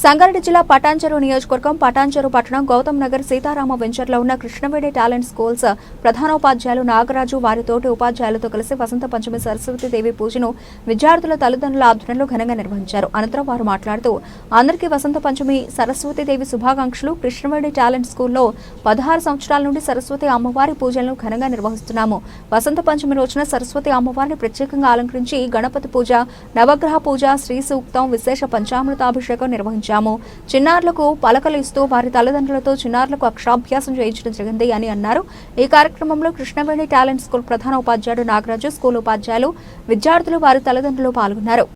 సంగారెడ్డి జిల్లా పటాన్చెరు నియోజకవర్గం పటాన్చెరు పట్టణం గౌతమ్ నగర్ సీతారామ వెంచర్లో ఉన్న కృష్ణవేణి టాలెంట్ స్కూల్స్ ప్రధానోపాధ్యాయులు నాగరాజు వారితోటి ఉపాధ్యాయులతో కలిసి వసంత పంచమి సరస్వతీదేవి పూజను విద్యార్థుల తల్లిదండ్రుల ఆధ్వర్యంలో ఘనంగా నిర్వహించారు. అనంతరం వారు మాట్లాడుతూ అందరికీ వసంత పంచమి సరస్వతీదేవి శుభాకాంక్షలు. కృష్ణవేణి టాలెంట్ స్కూల్లో 16 సంవత్సరాల నుండి సరస్వతి అమ్మవారి పూజలను ఘనంగా నిర్వహిస్తున్నాము. వసంత పంచమి రోజున సరస్వతి అమ్మవారిని ప్రత్యేకంగా అలంకరించి గణపతి పూజ, నవగ్రహ పూజ, శ్రీ సూక్తం, విశేష పంచామృతాభిషేకం నిర్వహించారు. చిన్నారులకు పలకలు ఇస్తూ వారి తల్లిదండ్రులతో చిన్నారులకు అక్షరాభ్యాసం చేయించడం జరిగింది అని అన్నారు. ఈ కార్యక్రమంలో కృష్ణవేణి టాలెంట్ స్కూల్ ప్రధాన ఉపాధ్యాయుడు నాగరాజు, స్కూల్ ఉపాధ్యాయులు, విద్యార్థులు, వారి తల్లిదండ్రులు పాల్గొన్నారు.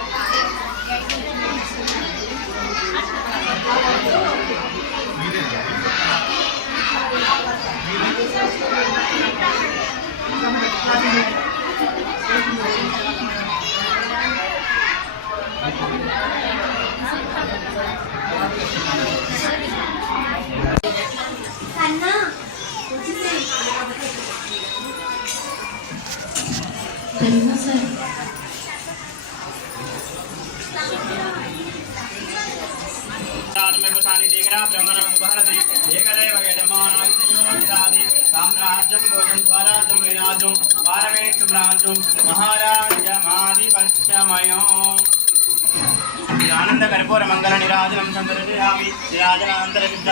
ఆనంద కర్పూర మంగళ నిరాజనం సందర్శయామి. నిరాజనానంతర సిద్ధ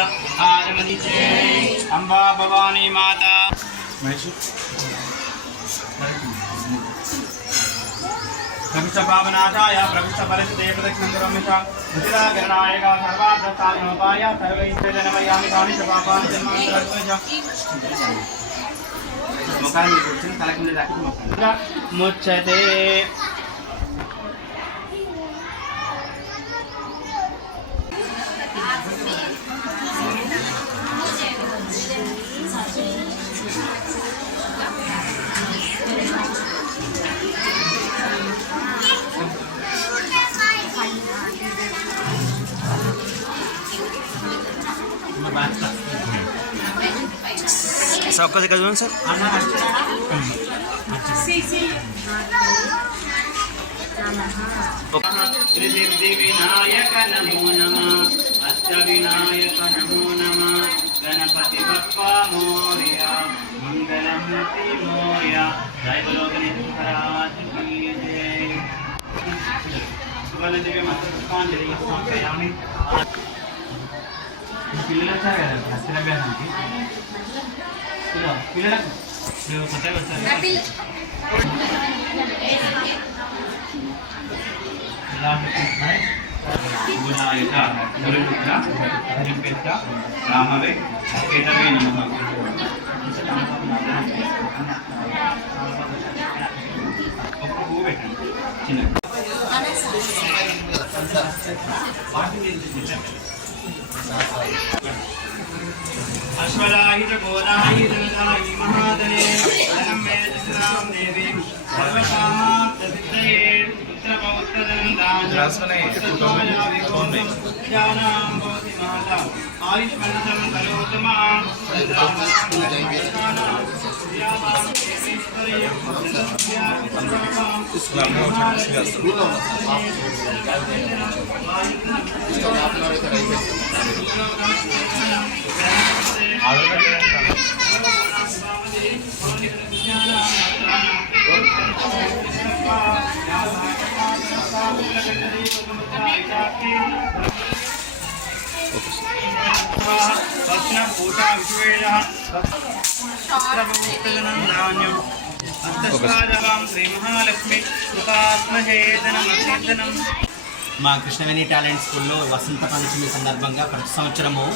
ఆరమదిచే అంబా భవానీ మాత ప్రవిష్ట పావనాథాయ ప్రవిష్ట పరిస్థితే ప్రదక్షిణం కరోమి చ రుచిరాగరణాయక సర్వార్థసాధనోపాయ సర్వైశ్వర్యనమయామి కానిచ పాపాని జన్మాంతరత్వజ ముఖాన్ని కూర్చుని తలకి మీద దాకి ముచ్చతే ఒక్కది కదా సార్. వినాయక నమో నమః, అష్ట వినాయక నమో నమః, గణపతి బప్పా మోర్య, మంగళమూర్తి మోర్య, జయ బలో గణేశ్వరాజ్ కీ జై. శుభదివ్య పుష్పాంజలి సమర్పయామి. పిల్లలు వచ్చారు కదా అక్షరాభ్యాసానికి, పిల్లలకు కొత్తగా వచ్చారు. గుణాయుత గురుపుత్ర హరిపుత్ర రామవే కేతవే నమః. ఒక్క పువ్వు పెట్టండి చిన్న అశ్వరాహిత గోదాహిత నదాయి మహాదనే ధనమే శ్రీరామ దేవి సర్వకామాం ప్రసిద్ధయే పుత్రపౌత్రధనం దానం భవతి మాతా ఆయుష్మంతం కరోతు మాం మా కృష్ణవేణి టాలెంట్ స్కూల్లో వసంత పంచమి సందర్భంగా ప్రతి సంవత్సరము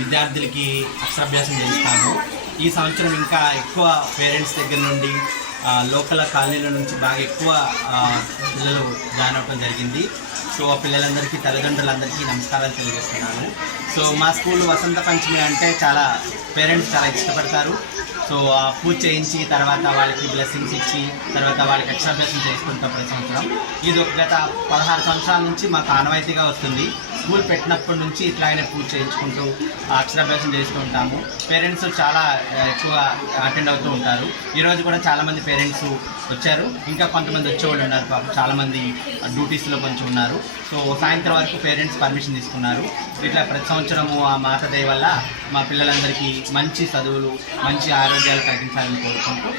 విద్యార్థులకి అక్షరాభ్యాసం చేస్తాము. ఈ సంవత్సరం ఇంకా ఎక్కువ పేరెంట్స్ దగ్గర నుండి లోకల్ కాలనీల నుంచి బాగా ఎక్కువ పిల్లలు జాయిన్ అవ్వడం జరిగింది. సో ఆ పిల్లలందరికీ తల్లిదండ్రులందరికీ నమస్కారాలు తెలియజేస్తున్నాను. సో మా స్కూల్ వసంత పంచమి అంటే పేరెంట్స్ చాలా ఇష్టపడతారు. సో పూజ చేయించి తర్వాత వాళ్ళకి బ్లెస్సింగ్స్ ఇచ్చి తర్వాత వాళ్ళకి అక్షరాభ్యాసం చేసుకుంటాం ప్రతి సంవత్సరం. ఇది గత 16 సంవత్సరాల నుంచి మాకు ఆనవాయితీగా వస్తుంది. స్కూల్ పెట్టినప్పటి నుంచి ఇట్లాగనే పూజ చేయించుకుంటూ అక్షరాభ్యాసం చేస్తూ ఉంటాము. పేరెంట్స్ చాలా ఎక్కువ అటెండ్ అవుతూ ఉంటారు. ఈరోజు కూడా చాలామంది పేరెంట్స్ వచ్చారు, ఇంకా కొంతమంది వచ్చేవాళ్ళు ఉన్నారు. పాపం చాలామంది డ్యూటీస్లో కొంచెం ఉన్నారు. సో సాయంత్రం వరకు పేరెంట్స్ పర్మిషన్ తీసుకున్నారు. ఇట్లా ప్రతి సంవత్సరము ఆ మాత దయ వల్ల మా పిల్లలందరికీ మంచి చదువులు, మంచి ఆరోగ్యాలు కలిగించాలని కోరుకుంటూ